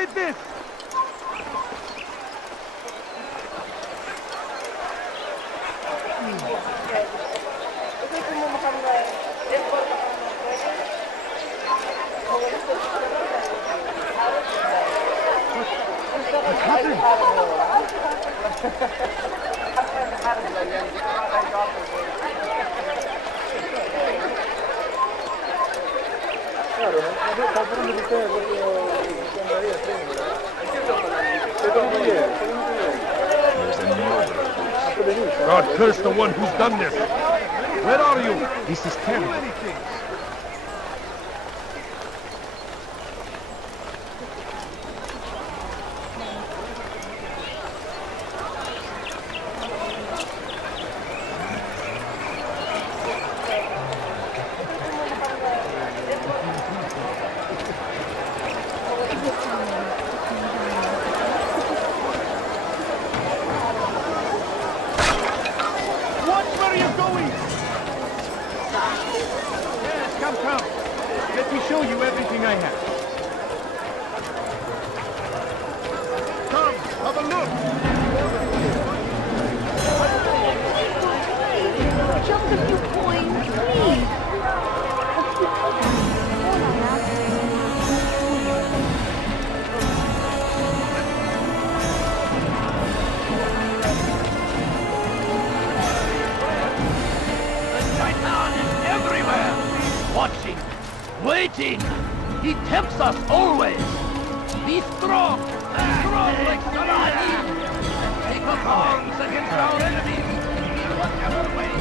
did this? What's happened? God curse the one who's done this! Where are you? This is terrible. Come. Let me show you everything I have. Come, have a look. Just a few coins, please. Watching, waiting. He tempts us always. Be strong like Saladin. Take up arms against our enemies in whatever way.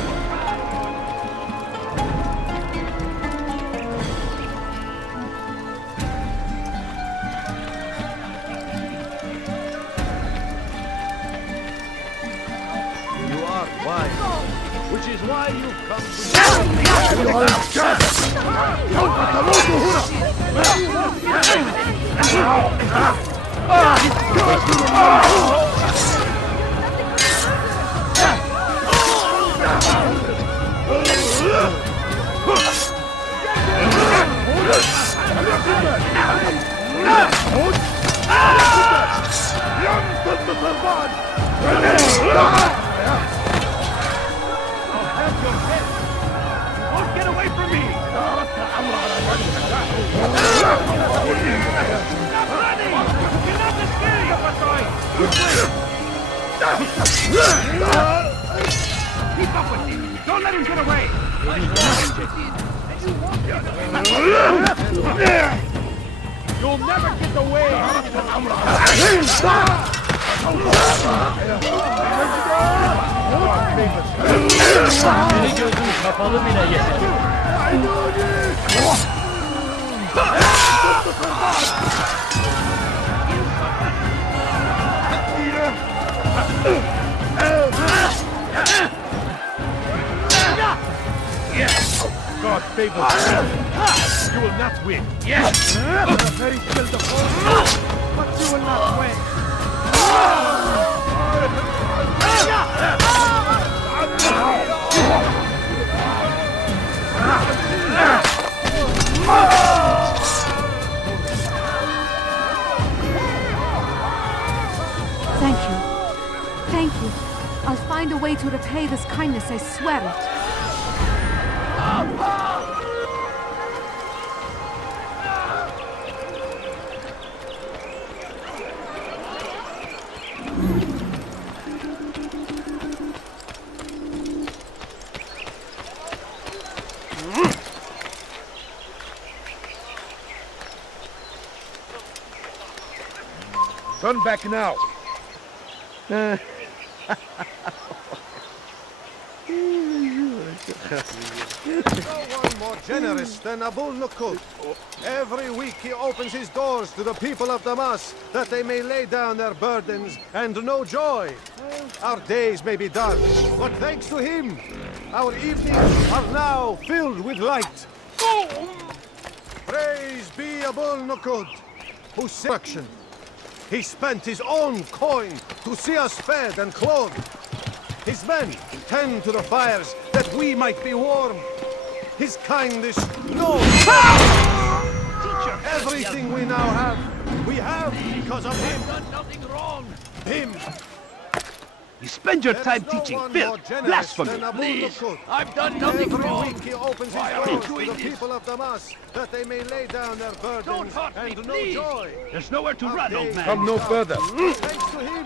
You are wise, which is why you've come to Don't get away from me! Stop running! You're not the scary of us, right? Keep up with him! Don't let him get away! You'll never get away! Beni gözüm kapalı bile yeter. Yes! God favors you. You will not win. Yes! Very still the force, but you will not win. Thank you. I'll find a way to repay this kindness, I swear it. Turn back now. No one more generous than Abul Nukud. Every week he opens his doors to the people of Damas that they may lay down their burdens and know joy. Our days may be dark, but thanks to him, our evenings are now filled with light. Praise be Abul Nukud, whose seduction. He spent his own coin to see us fed and clothed. His men tend to the fires that we might be warm. His kindness knows everything we now have We have because of him. I've done nothing wrong. Him. You spend your There time is no teaching one filth, more generous blasphemy. than Abu Please, Nukud. I've done nothing Every wrong. week he opens Why his are you doors to doing the this? people of Damas, that they may lay down their burdens Don't hurt me, and know please. joy. There's nowhere to Our run, old days man. Come no further. Thanks to him.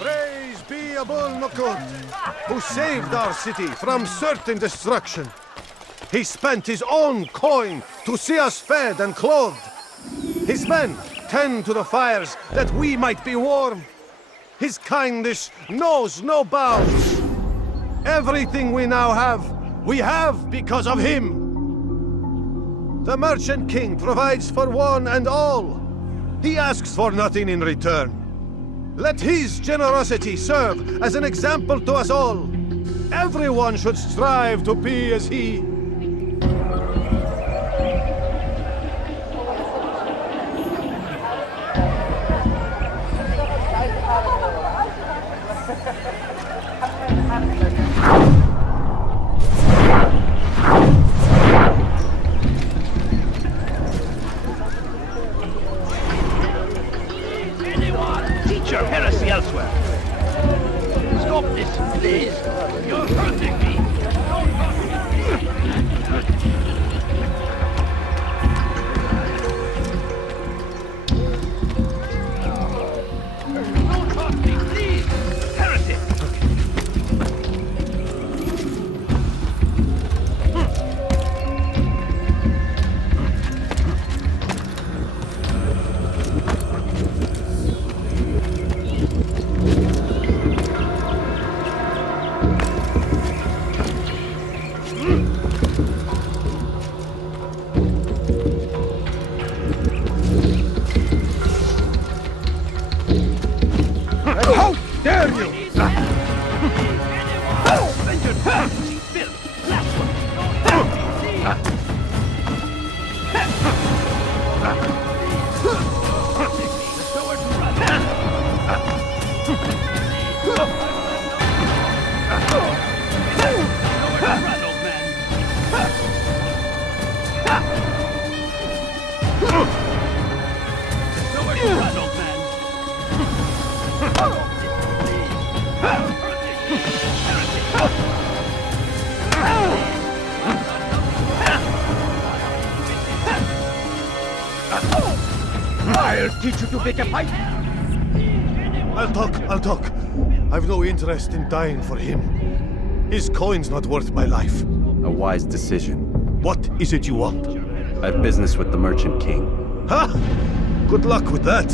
Praise be Abu Nukud, who saved our city from certain destruction. He spent his own coin to see us fed and clothed. His men tend to the fires that we might be warm. His kindness knows no bounds. Everything we now have, we have because of him. The Merchant King provides for one and all. He asks for nothing in return. Let his generosity serve as an example to us all. Everyone should strive to be as he. Teach your heresy elsewhere. Stop this, please. You're hurting me. Don't hurt me. Don't hurt me, please. Heretic. How dare you! Spend your time teaching filth. Blasphemy. Don't hurt me, please. There's nowhere to run. Nowhere to run, old man. There's nowhere to run, old man. I'll teach you to pick a fight! I'll talk. I've no interest in dying for him. His coin's not worth my life. A wise decision. What is it you want? I have business with the Merchant King. Ha! Good luck with that.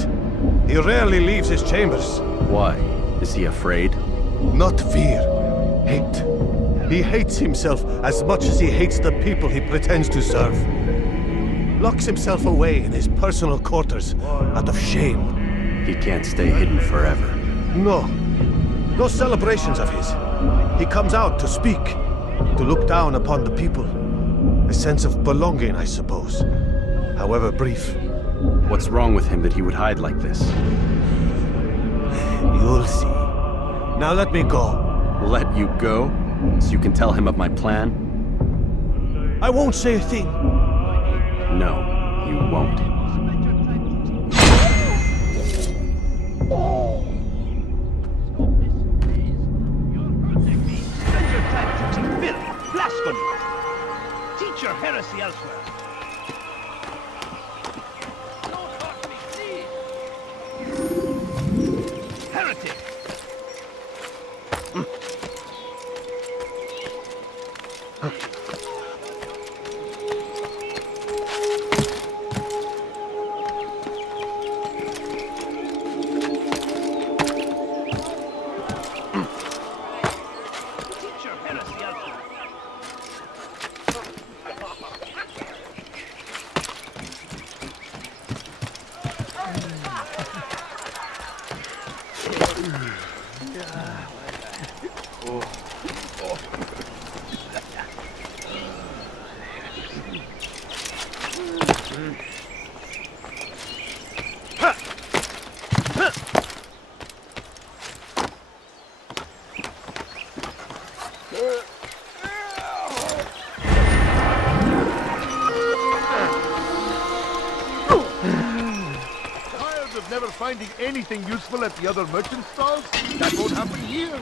He rarely leaves his chambers. Why? Is he afraid? Not fear. Hate. He hates himself as much as he hates the people he pretends to serve. Locks himself away in his personal quarters out of shame. He can't stay hidden forever. No. Those celebrations of his. He comes out to speak, to look down upon the people. A sense of belonging, I suppose. However brief. What's wrong with him that he would hide like this? You'll see. Now let me go. Let you go? So you can tell him of my plan? I won't say a thing. No, you won't. Spend your time teaching filth, blasphemy. Teach your heresy elsewhere. Don't hurt me, please. Heretic. Teach your heresy elsewhere. finding anything useful at the other merchant stalls? That won't happen here.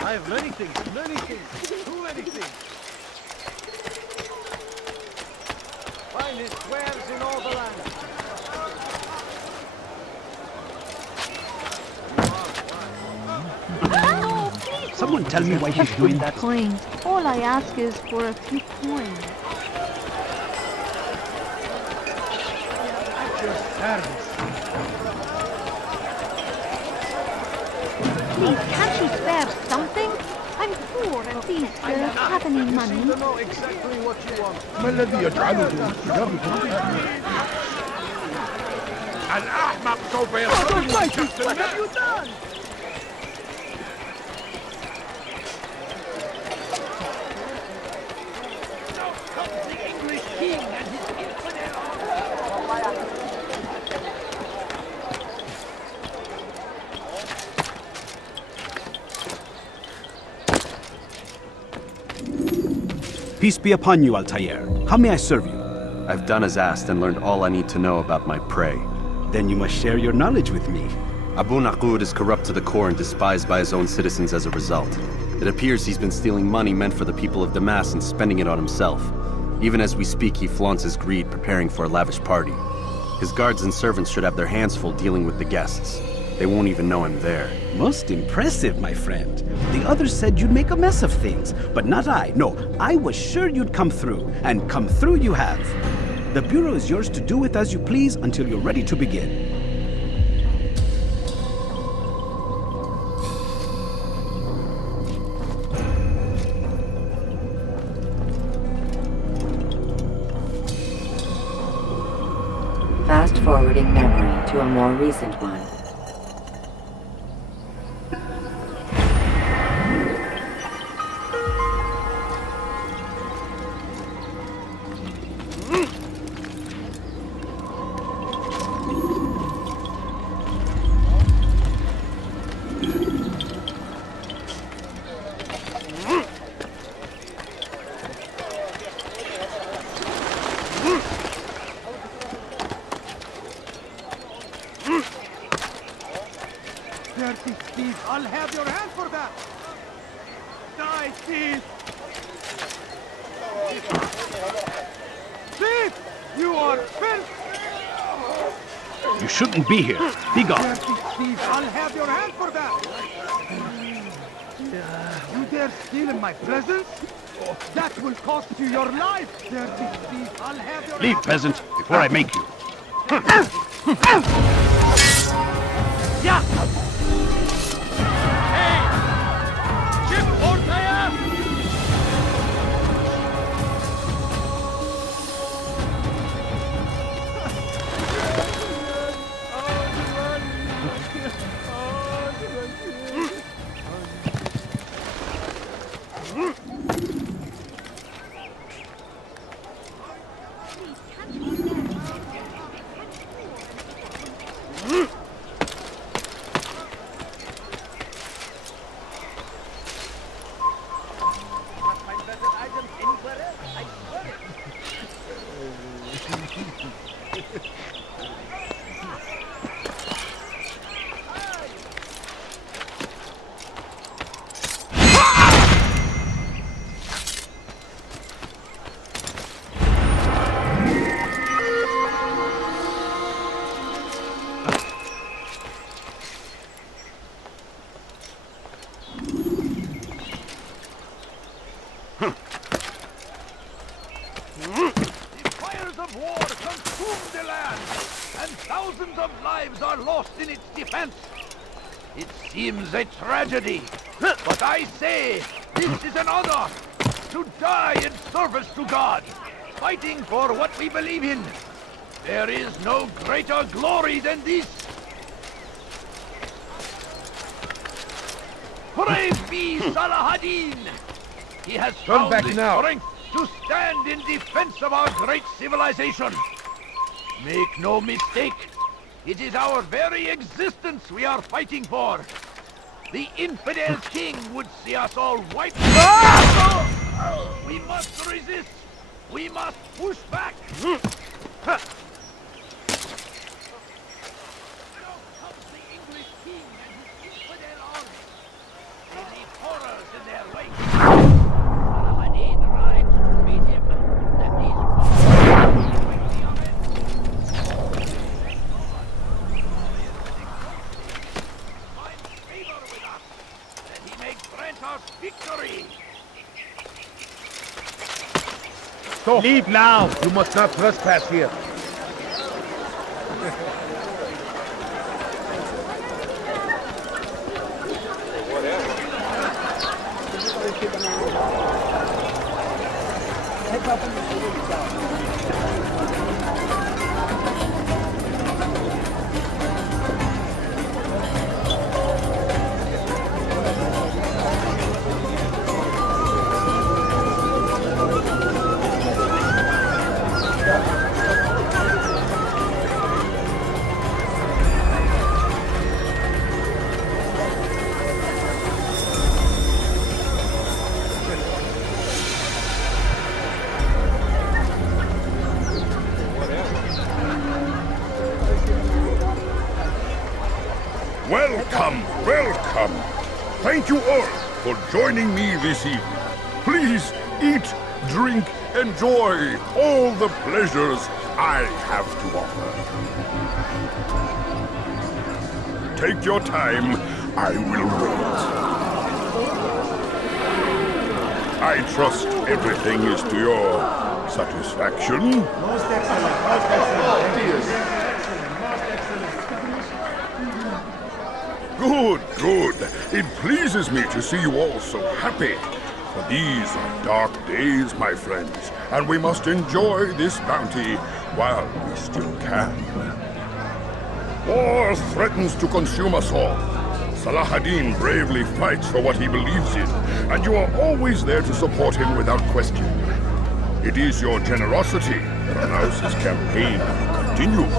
I have many things, too many things. Finest wares in all the land. Someone tell me why he's doing that. Kind. All I ask is for a few coins. At your service. Please, can't she spare something? I'm poor and please, have any money? You know exactly what you want. ما الذي يجعله يجرب الأحمق سوف يصل. What have you done? Now comes the English king and his infidel Peace be upon you, Altair. How may I serve you? I've done as asked and learned all I need to know about my prey. Then you must share your knowledge with me. Abu Naqud is corrupt to the core and despised by his own citizens as a result. It appears he's been stealing money meant for the people of Damas and spending it on himself. Even as we speak, he flaunts his greed, preparing for a lavish party. His guards and servants should have their hands full dealing with the guests. They won't even know I'm there. Most impressive, my friend. The others said you'd make a mess of things, but not I. No, I was sure you'd come through, and come through you have. The Bureau is yours to do with as you please until you're ready to begin. Fast-forwarding memory to a more recent one. Dirty thief, I'll have your hand for that! Die, thief! Thief! You are filth! You shouldn't be here. Be gone. Dirty thief, I'll have your hand for that! You dare steal in my presence? That will cost you your life! Dirty thief, I'll have your Leave, peasant, before I make you. Yeah! Hey! Chip Ortaya! consumed the land, and thousands of lives are lost in its defense. It seems a tragedy, but I say this is an honor to die in service to God, fighting for what we believe in. There is no greater glory than this. Praise be Salah-ad-Din! He has Turn found back the now. strength to stand in defense of our great civilization. Make no mistake, it is our very existence we are fighting for. The infidel king would see us all wiped out. We must resist. We must push back. Now comes the English king and his infidel army. They leave horrors in their wake. Salah-ad-Din rides to meet him, and these horrors quickly on it. Find favor with us, that he may grant us victory. So, leave now! You must not trespass here. Welcome, welcome. Thank you all for joining me this evening. Please eat, drink, enjoy all the pleasures I have to offer. Take your time, I will wait. I trust everything is to your satisfaction. Good, good. It pleases me to see you all so happy. For these are dark days, my friends, and we must enjoy this bounty while we still can. War threatens to consume us all. Salah-ad-Din bravely fights for what he believes in, and you are always there to support him without question. It is your generosity that allows his campaign to continue.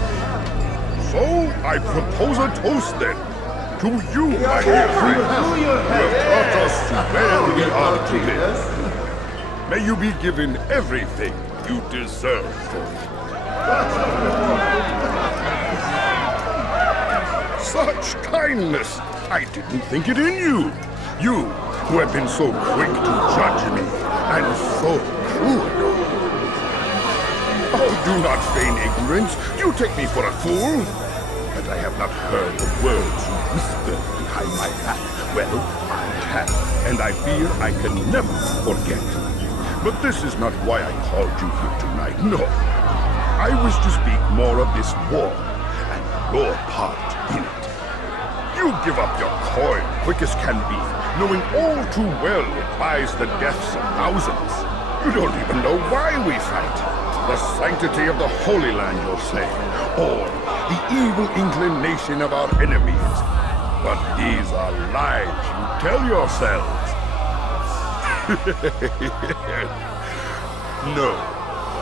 So, I propose a toast then. To you, my dear friends, who have brought us to where we are today. May you be given everything you deserve for it. Such kindness! I didn't think it in you. You, who have been so quick to judge me, and so cruel. Oh, do not feign ignorance. You take me for a fool. That I have not heard the words you whispered behind my back. Well, I have, and I fear I can never forget. But this is not why I called you here tonight, no. I wish to speak more of this war, and your part in it. You give up your coin quick as can be, knowing all too well it buys the deaths of thousands. You don't even know why we fight. The sanctity of the Holy Land, you'll say, or the evil inclination of our enemies. But these are lies you tell yourselves. No,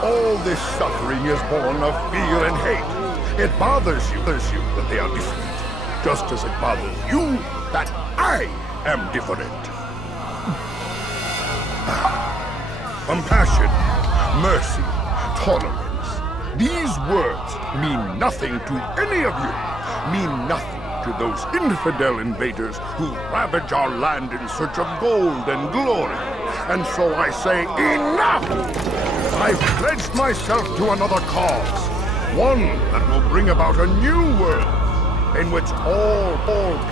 all this suffering is born of fear and hate. It bothers you that they are different, just as it bothers you that I am different. Compassion, mercy, tolerance. These words mean nothing to any of you. Mean nothing to those infidel invaders who ravage our land in search of gold and glory. And so I say, enough! I've pledged myself to another cause. One that will bring about a new world in which all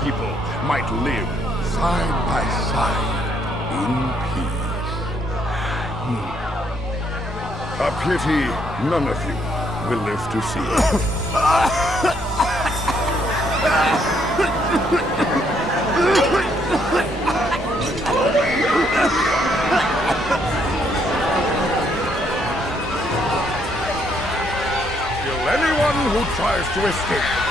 people might live side by side in peace. A pity none of you, will live to see it. Kill anyone who tries to escape.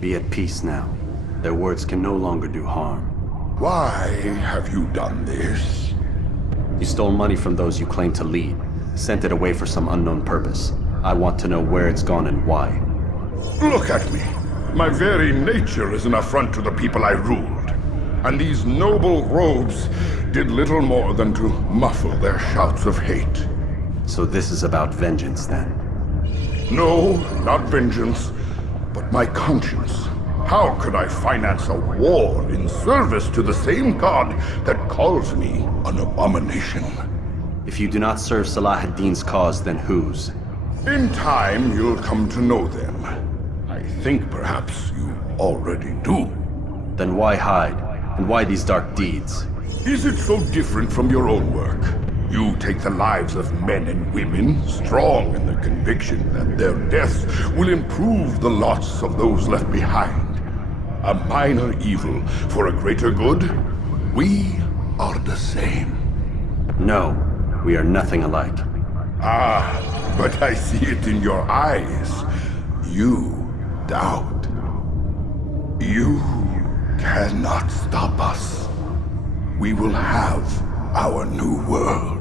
Be at peace now. Their words can no longer do harm. Why have you done this? You stole money from those you claim to lead, sent it away for some unknown purpose. I want to know where it's gone and why. Look at me. My very nature is an affront to the people I ruled. And these noble robes did little more than to muffle their shouts of hate. So this is about vengeance, then? No, not vengeance, but my conscience. How could I finance a war in service to the same god that calls me an abomination? If you do not serve Salah ad-Din's cause, then whose? In time, you'll come to know them. I think perhaps you already do. Then why hide? And why these dark deeds? Is it so different from your own work? You take the lives of men and women, strong in the conviction that their deaths will improve the lots of those left behind. A minor evil for a greater good? We are the same. No, we are nothing alike. Ah, but I see it in your eyes. You doubt. You cannot stop us. We will have our new world.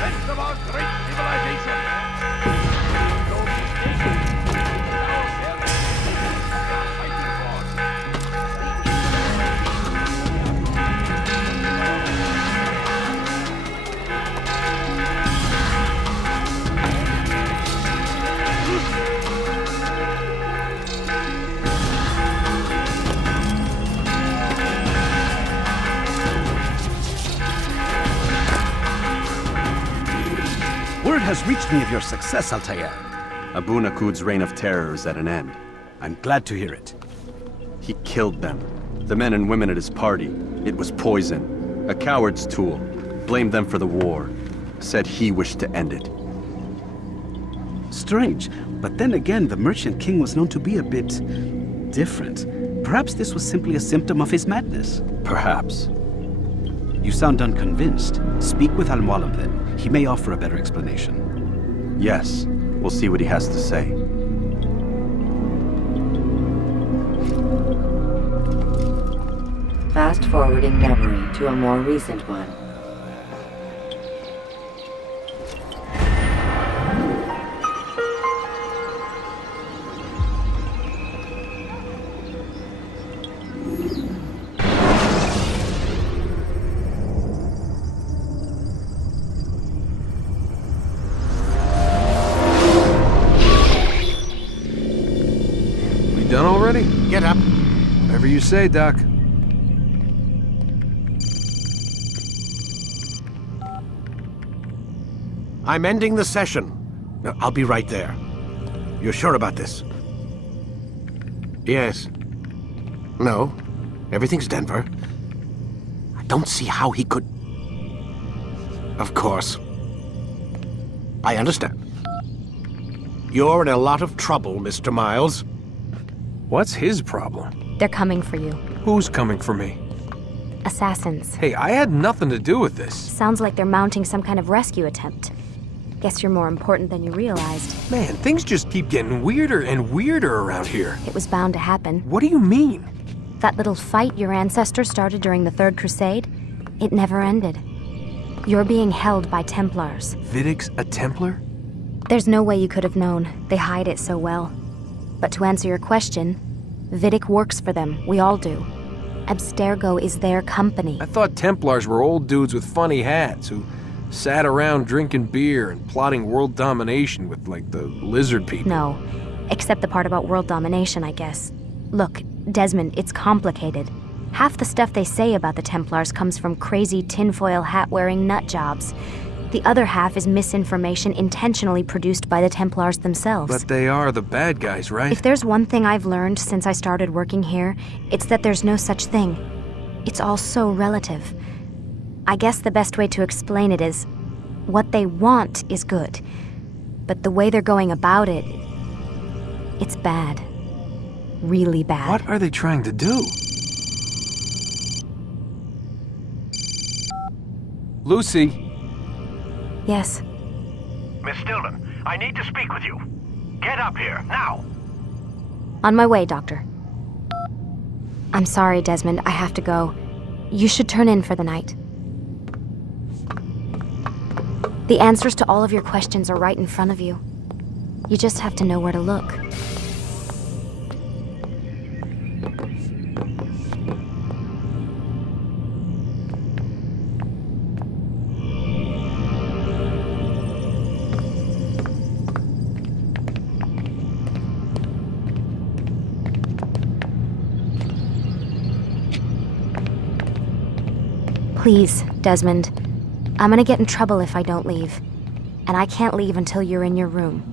Rest of our great civilization has reached me of your success, Altair. Abu Nakud's reign of terror is at an end. I'm glad to hear it. He killed them. The men and women at his party. It was poison. A coward's tool. Blamed them for the war. Said he wished to end it. Strange, but then again, the Merchant King was known to be a bit different. Perhaps this was simply a symptom of his madness. Perhaps. You sound unconvinced. Speak with Al-Mualim then. He may offer a better explanation. Yes. We'll see what he has to say. Fast-forwarding memory to a more recent one. Done already? Get up. Whatever you say, Doc. I'm ending the session. I'll be right there. You're sure about this? Yes. No. Everything's Denver. I don't see how he could... Of course. I understand. You're in a lot of trouble, Mr. Miles. What's his problem? They're coming for you. Who's coming for me? Assassins. Hey, I had nothing to do with this. Sounds like they're mounting some kind of rescue attempt. Guess you're more important than you realized. Man, things just keep getting weirder and weirder around here. It was bound to happen. What do you mean? That little fight your ancestor started during the Third Crusade, it never ended. You're being held by Templars. Vidic's a Templar? There's no way you could have known. They hide it so well. But to answer your question, Vidic works for them. We all do. Abstergo is their company. I thought Templars were old dudes with funny hats who sat around drinking beer and plotting world domination with, like, the lizard people. No, except the part about world domination, I guess. Look, Desmond, it's complicated. Half the stuff they say about the Templars comes from crazy tinfoil hat-wearing nut jobs. The other half is misinformation intentionally produced by the Templars themselves. But they are the bad guys, right? If there's one thing I've learned since I started working here, it's that there's no such thing. It's all so relative. I guess the best way to explain it is, what they want is good. But the way they're going about it, it's bad. Really bad. What are they trying to do? Lucy? Yes. Miss Stillman, I need to speak with you. Get up here, now! On my way, Doctor. I'm sorry, Desmond. I have to go. You should turn in for the night. The answers to all of your questions are right in front of you. You just have to know where to look. Please, Desmond. I'm gonna get in trouble if I don't leave. And I can't leave until you're in your room.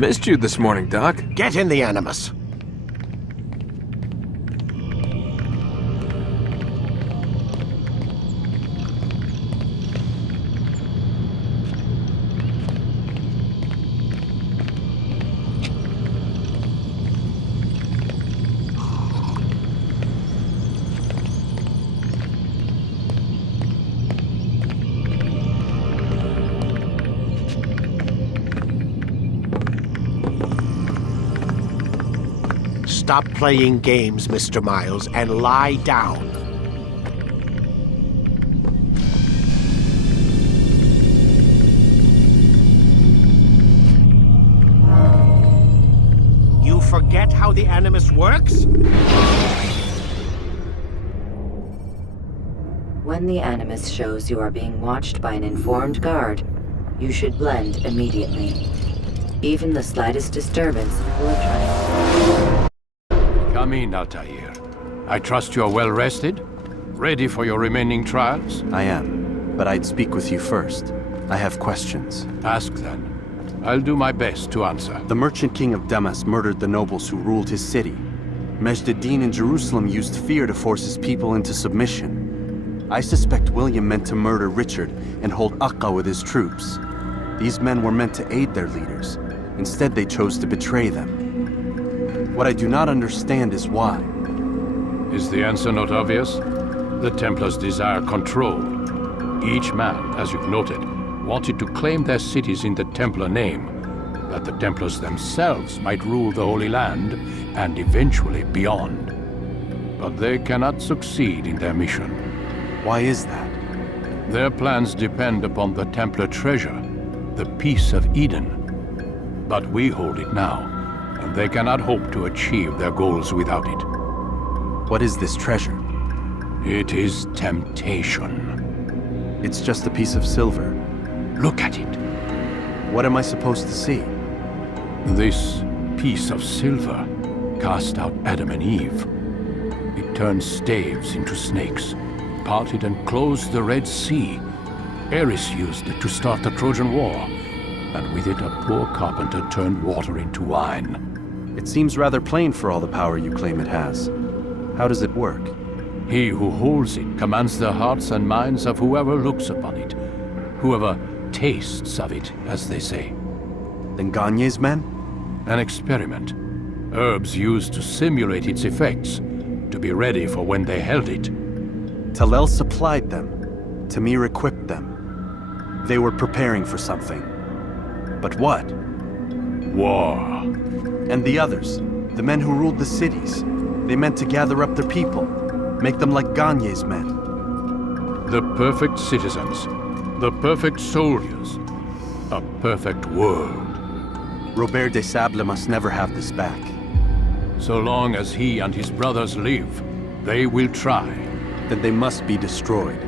Missed you this morning, Doc. Get in the Animus. Stop playing games, Mr. Miles, and lie down. You forget how the Animus works? When the Animus shows you are being watched by an informed guard, you should blend immediately. Even the slightest disturbance will attract. Come in, Altair. I trust you are well rested? Ready for your remaining trials? I am, but I'd speak with you first. I have questions. Ask then. I'll do my best to answer. The merchant king of Damas murdered the nobles who ruled his city. Majd-ad-Din in Jerusalem used fear to force his people into submission. I suspect William meant to murder Richard and hold Akka with his troops. These men were meant to aid their leaders. Instead, they chose to betray them. What I do not understand is why. Is the answer not obvious? The Templars desire control. Each man, as you've noted, wanted to claim their cities in the Templar name, that the Templars themselves might rule the Holy Land and eventually beyond. But they cannot succeed in their mission. Why is that? Their plans depend upon the Templar treasure, the Peace of Eden. But we hold it now, and they cannot hope to achieve their goals without it. What is this treasure? It is temptation. It's just a piece of silver. Look at it. What am I supposed to see? This piece of silver cast out Adam and Eve. It turned staves into snakes, parted and closed the Red Sea. Ares used it to start the Trojan War, and with it a poor carpenter turned water into wine. It seems rather plain for all the power you claim it has. How does it work? He who holds it commands the hearts and minds of whoever looks upon it, whoever tastes of it, as they say. Then Gagne's men? An experiment. Herbs used to simulate its effects, to be ready for when they held it. Talel supplied them. Tamir equipped them. They were preparing for something. But what? War. And the others, the men who ruled the cities, they meant to gather up their people, make them like Gagne's men. The perfect citizens, the perfect soldiers, a perfect world. Robert de Sable must never have this back. So long as he and his brothers live, they will try. Then they must be destroyed.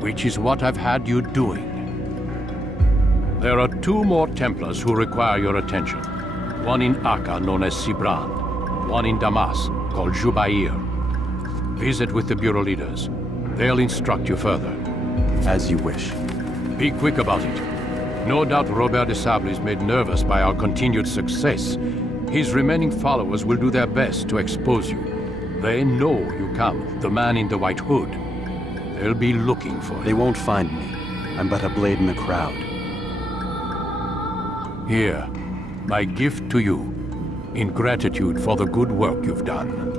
Which is what I've had you doing. There are 2 more Templars who require your attention. One in Akka, known as Sibran. One in Damas, called Jubair. Visit with the Bureau leaders. They'll instruct you further. As you wish. Be quick about it. No doubt Robert de Sable is made nervous by our continued success. His remaining followers will do their best to expose you. They know you come, the man in the white hood. They'll be looking for you. They won't find me. I'm but a blade in the crowd. Here, my gift to you, in gratitude for the good work you've done.